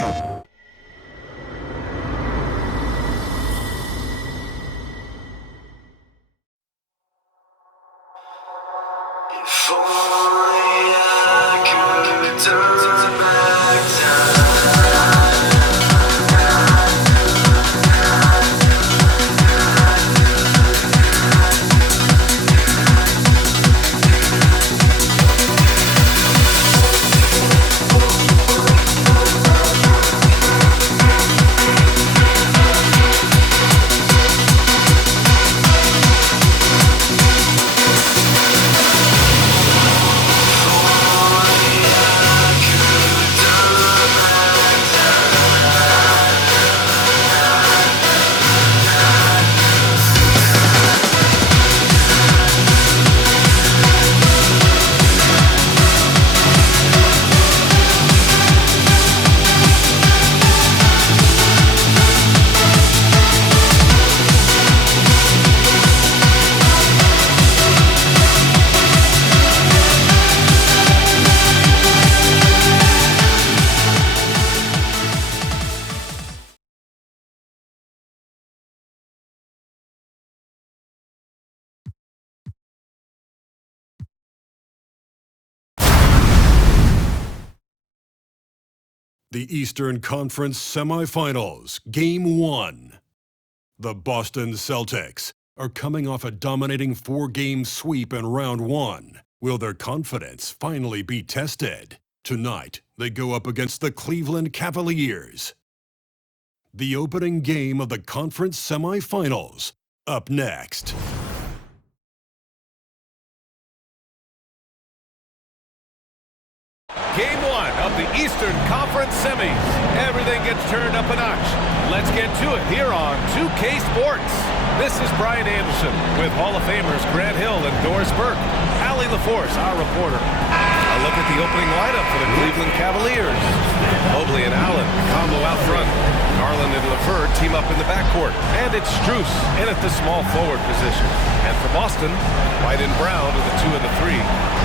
If only I could turn back time. The Eastern Conference Semifinals, Game 1. The Boston Celtics are coming off a dominating 4-game sweep in Round 1. Will their confidence finally be tested? Tonight, they go up against the Cleveland Cavaliers. The opening game of the conference semifinals, up next. Game 1 of the Eastern Conference Semis. Everything gets turned up a notch. Let's get to it here on 2K Sports. This is Brian Anderson with Hall of Famers Grant Hill and Doris Burke. Allie LaForce, our reporter. A look at the opening lineup for the Cleveland Cavaliers. Mobley and Allen, combo out front. Garland and LeVert team up in the backcourt. And it's Strus in at the small forward position. And for Boston, White and Brown are the 2 and the 3.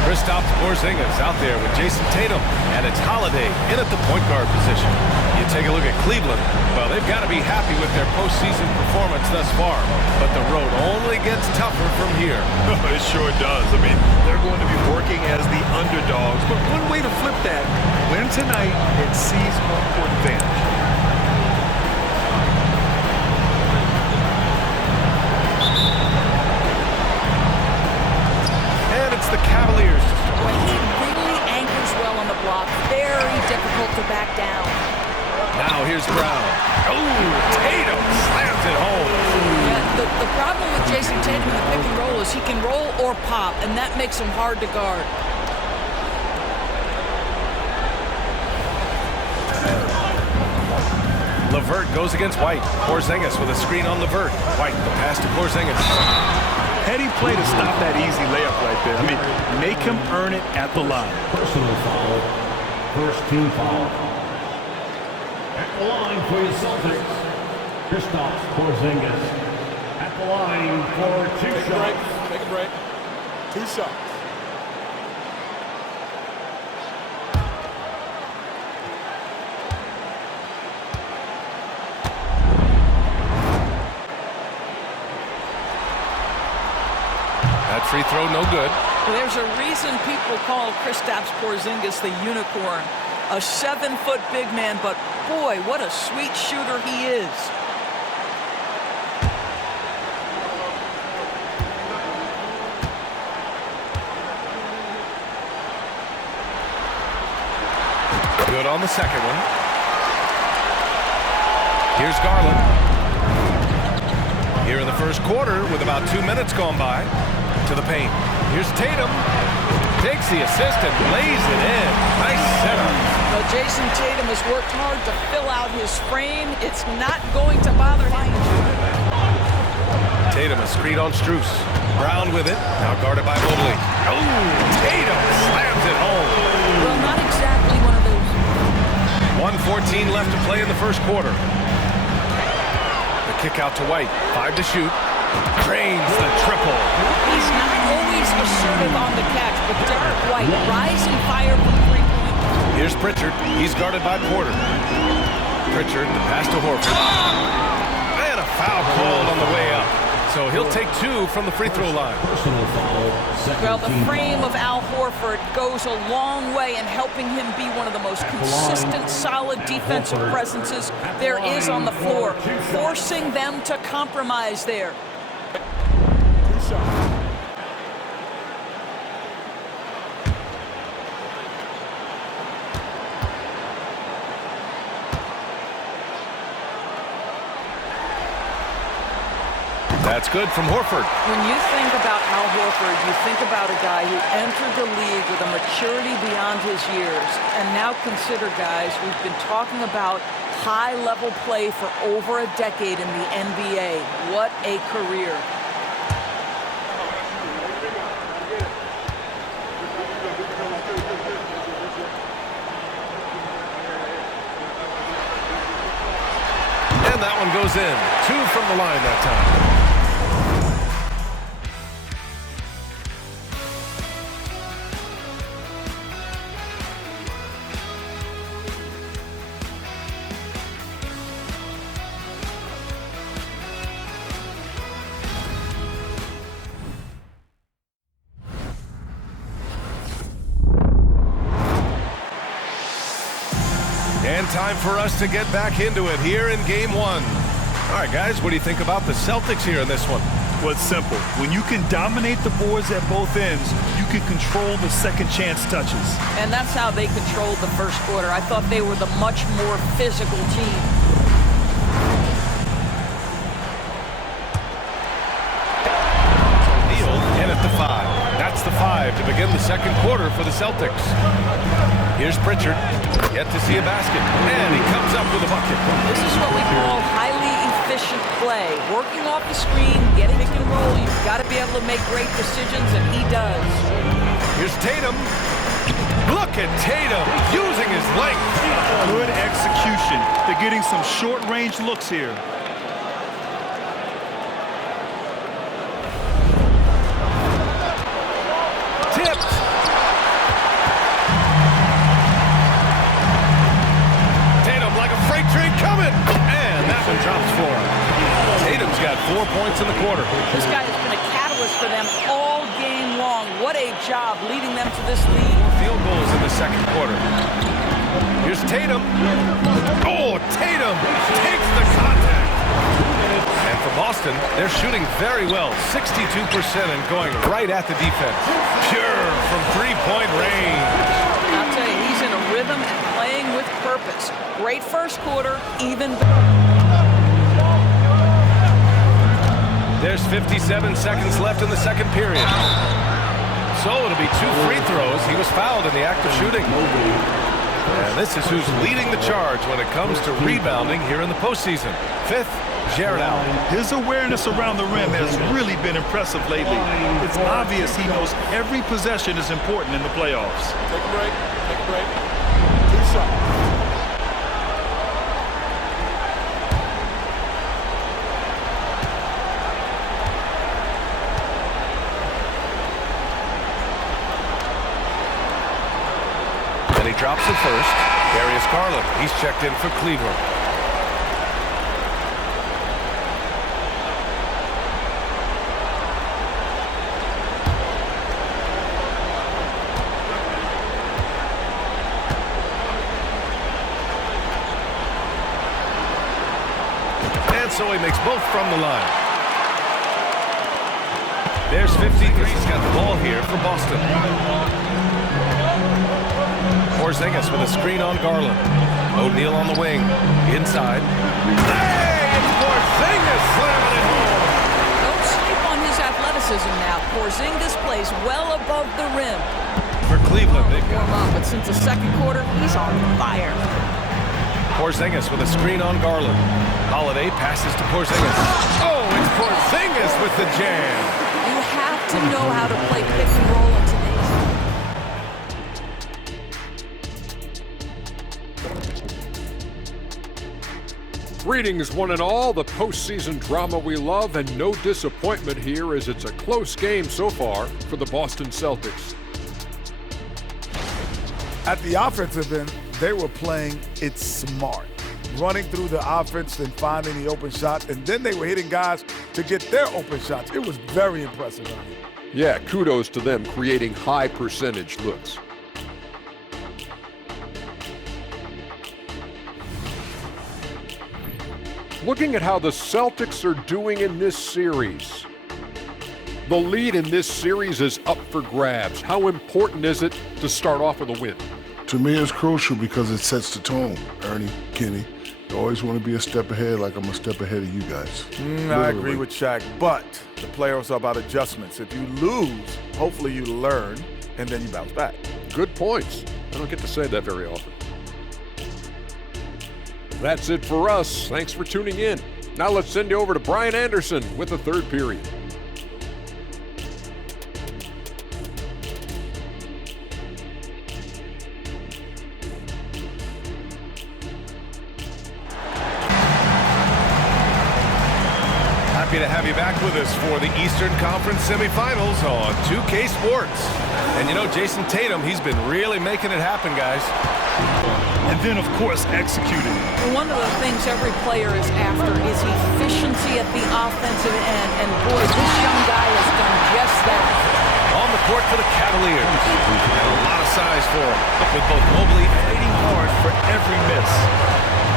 Kristaps Porzingis out there with Jason Tatum. And it's Holiday in at the point guard position. You take a look at Cleveland. Well, they've got to be happy with their postseason performance thus far. But the road only gets tougher from here. It sure does. I mean, they're going to be working as the underdogs. But one way to flip that, win tonight and seize home court advantage. And it's the Cavaliers. Well, he really anchors well on the block. Very difficult to back down. Now here's Brown. Oh, Tatum slams it home. Yeah, the problem with Jason Tatum in the pick and roll is he can roll or pop, and that makes him hard to guard. LeVert goes against White. Porzingis with a screen on LeVert. White, the pass to Porzingis. Heady play to stop that easy layup right there. I mean, make him earn it at the line. Personal foul. First team foul. At the line for your Celtics, Kristaps Porzingis. At the line for 2 shots. Take a break. 2 shots. That free throw no good. There's a reason people call Kristaps Porzingis the unicorn. A 7-foot big man, but boy, what a sweet shooter he is. Good on the second one. Here's Garland. Here in the first quarter with about 2 minutes gone by. To the paint. Here's Tatum. Takes the assist and lays it in. Nice setup. Well, Jason Tatum has worked hard to fill out his frame. It's not going to bother him. Tatum a screen on Strus. Brown with it. Now guarded by Mobley. Oh, Tatum slams it home. Well, not exactly one of those. 1:14 left to play in the first quarter. The kick out to White. 5 to shoot. Drains the triple. He's not always assertive on the catch, but Derek White, rise and fire from 3-point. Here's Pritchard. He's guarded by Porter. Pritchard, the pass to Horford. And a foul called on the way up. So he'll take 2 from the free throw line. Personal foul, second Well, the team frame foul. of Al Horford goes a long way in helping him be one of the most consistent, solid defensive presences there is on the floor, forcing them to compromise there. 2 shots. That's good from Horford. When you think about Al Horford, you think about a guy who entered the league with a maturity beyond his years. And now consider, guys, we've been talking about high-level play for over a decade in the NBA. What a career. And that one goes in. 2 from the line that time. And time for us to get back into it here in Game 1. All right, guys, what do you think about the Celtics here in this one? Well, it's simple. When you can dominate the boards at both ends, you can control the second chance touches. And that's how they controlled the first quarter. I thought they were the much more physical team. Neal in at the 5. That's the 5 to begin the second quarter for the Celtics. Here's Pritchard, yet to see a basket, and he comes up with a bucket. This is what we call highly efficient play. Working off the screen, getting pick and roll, you've got to be able to make great decisions, and he does. Here's Tatum. Look at Tatum using his length. Good execution. They're getting some short-range looks here. Tipped. Tatum like a freight train coming. And that one drops for him. Tatum's got 4 points in the quarter. This guy has been a catalyst for them all game long. What a job leading them to this lead. Field goals in the second quarter. Here's Tatum. Oh, Tatum takes the contact. And for Boston, they're shooting very well, 62% and going right at the defense. Pure from three-point range. I'll tell you, he's in a rhythm and playing with purpose. Great first quarter, even. There's 57 seconds left in the second period. So it'll be 2 free throws. He was fouled in the act of shooting. And this is who's leading the charge when it comes to rebounding here in the postseason. 5th, Jared Allen. His awareness around the rim has really been impressive lately. It's obvious he knows every possession is important in the playoffs. Take a break. Take a break. 2 shots. And he drops it first. Darius Garland, he's checked in for Cleveland. And so he makes both from the line. There's 53. He's got the ball here for Boston. Porzingis with a screen on Garland. O'Neal on the wing. Inside. Hey! It's Porzingis slamming it home! Don't sleep on his athleticism now. Porzingis plays well above the rim. For Cleveland, they've got Warm up, but since the second quarter, he's on fire. Porzingis with a screen on Garland. Holiday passes to Porzingis. Oh, it's Porzingis with the jam. You have to know how to play pick and roll in today's. Greetings, one and all. The postseason drama we love, and no disappointment here as it's a close game so far for the Boston Celtics. At the offensive end, they were playing it smart. running through the offense and finding the open shot, and then they were hitting guys to get their open shots. It was very impressive. Yeah, kudos to them creating high percentage looks. Looking at how the Celtics are doing in this series. The lead in this series is up for grabs. How important is it to start off with a win? To me, it's crucial because it sets the tone, Ernie, Kenny. You always want to be a step ahead, like I'm a step ahead of you guys. I agree with Shaq, but the playoffs are about adjustments. If you lose, hopefully you learn, and then you bounce back. Good points. I don't get to say that very often. That's it for us. Thanks for tuning in. Now let's send you over to Brian Anderson with the third period. Happy to have you back with us for the Eastern Conference semifinals on 2K Sports. And you know, Jason Tatum, he's been really making it happen, guys. And then, of course, executing. One of the things every player is after is efficiency at the offensive end. And boy, this young guy has done just that. On the court for the Cavaliers. And a lot of size for him, with both Mobley fighting hard for every miss.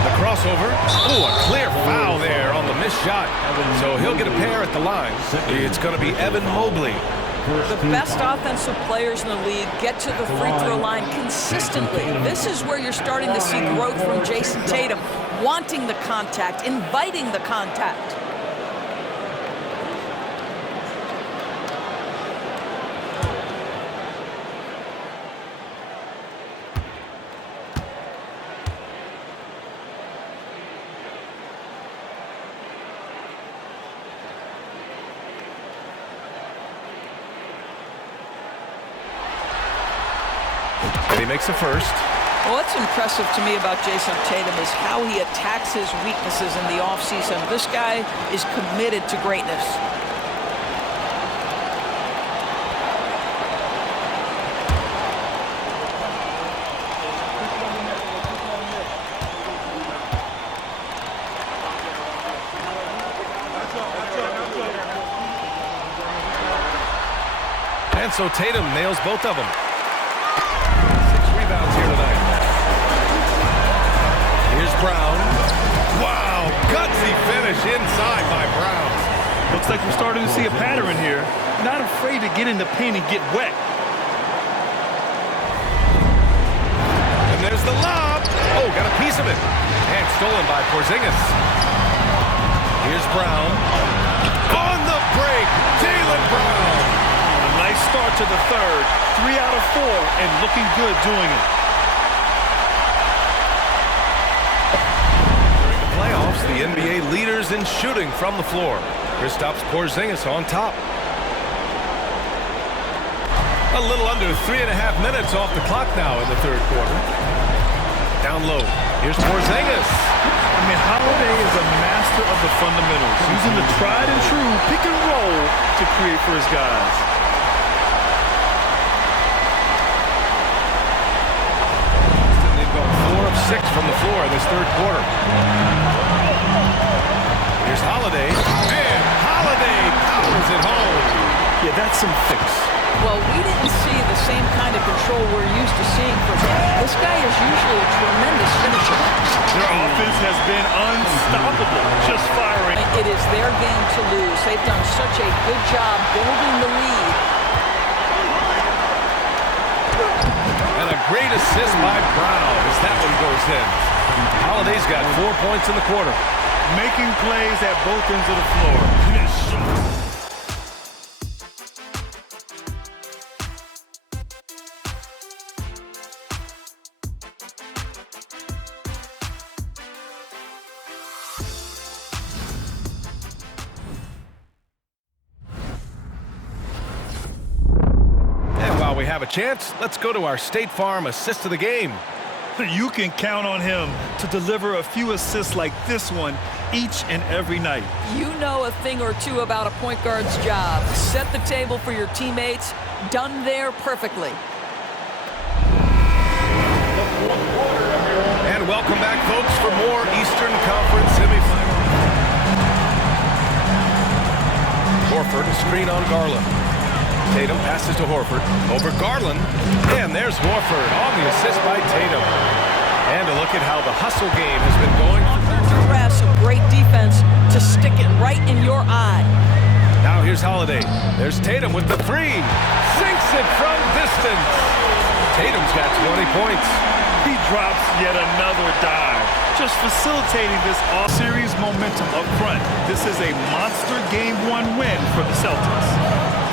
The crossover. Oh, a clear foul there on the missed shot. So he'll get a pair at the line. It's going to be Evan Mobley. The best offensive players in the league get to the free throw line consistently. This is where you're starting to see growth from Jason Tatum, wanting the contact, inviting the contact. And he makes a first. Well, what's impressive to me about Jason Tatum is how he attacks his weaknesses in the offseason. This guy is committed to greatness. And so Tatum nails both of them. 6 rebounds here tonight. Here's Brown. Wow, gutsy finish inside by Brown. Looks like we're starting to see a pattern here. Not afraid to get in the paint and get wet. And there's the lob. Oh, got a piece of it. And stolen by Porzingis. Here's Brown. On the break, Jaylen Brown. Nice start to the third. 3 out of 4 and looking good doing it. During the playoffs, the NBA leaders in shooting from the floor. Kristaps Porzingis on top. A little under 3.5 minutes off the clock now in the third quarter. Down low. Here's Porzingis. I mean, Holiday is a master of the fundamentals, using the tried and true pick and roll to create for his guys. They've gone 4 of 6 from the floor in this third quarter. Here's Holiday. And Holiday powers it home. Yeah, that's some fix. Well, we didn't see the same kind of control we're used to seeing from him. This guy is usually a tremendous finisher. Their offense has been unstoppable, just firing. It is their game to lose. They've done such a good job building the lead. And a great assist by Brown as that one goes in. Holiday's got 4 points in the quarter. Making plays at both ends of the floor. And while we have a chance, let's go to our State Farm assist of the game. You can count on him to deliver a few assists like this one each and every night. You know a thing or two about a point guard's job. Set the table for your teammates. Done there perfectly. And welcome Welcome back, folks, for more Eastern Conference semifinals. Horford, screen on Garland. Tatum passes to Horford. Over Garland. And there's Horford on the assist by Tatum. And a look at how the hustle game has been going. Press, a great defense to stick it right in your eye. Now here's Holiday. There's Tatum with the three. Sinks it from distance. Tatum's got 20 points. He drops yet another dive, just facilitating this all-series momentum up front. This is a monster Game 1 win for the Celtics.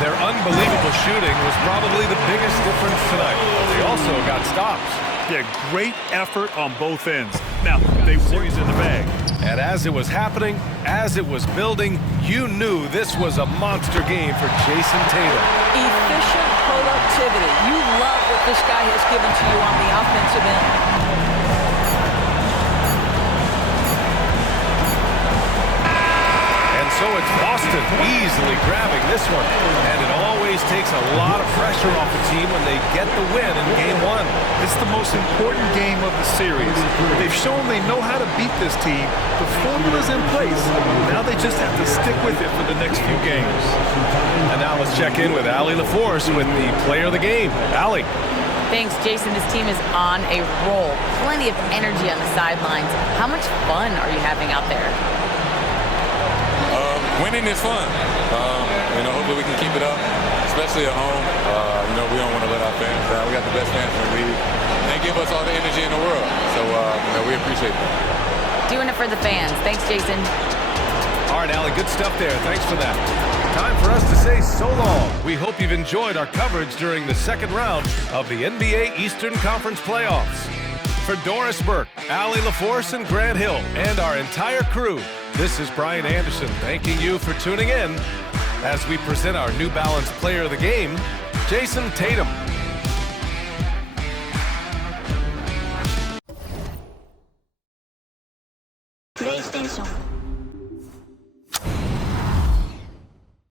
Their unbelievable shooting was probably the biggest difference tonight. They also got stops. Yeah, great effort on both ends. Now, they series in the bag. And as it was happening, as it was building, you knew this was a monster game for Jason Tatum. Efficient productivity. You love what this guy has given to you on the offensive end. So it's Boston easily grabbing this one. And it always takes a lot of pressure off the team when they get the win in Game 1. It's the most important game of the series. They've shown they know how to beat this team. The formula's in place. Now they just have to stick with it for the next few games. And now let's check in with Allie LaForce with the player of the game. Allie. Thanks, Jason. This team is on a roll. Plenty of energy on the sidelines. How much fun are you having out there? Winning is fun. Hopefully we can keep it up, especially at home. We don't want to let our fans down. We got the best fans in the league. They give us all the energy in the world. So, we appreciate that. Doing it for the fans. Thanks, Jason. All right, Allie, good stuff there. Thanks for that. Time for us to say so long. We hope you've enjoyed our coverage during the second round of the NBA Eastern Conference playoffs. For Doris Burke, Allie LaForce, and Grant Hill, and our entire crew, this is Brian Anderson thanking you for tuning in as we present our New Balance Player of the Game, Jason Tatum. PlayStation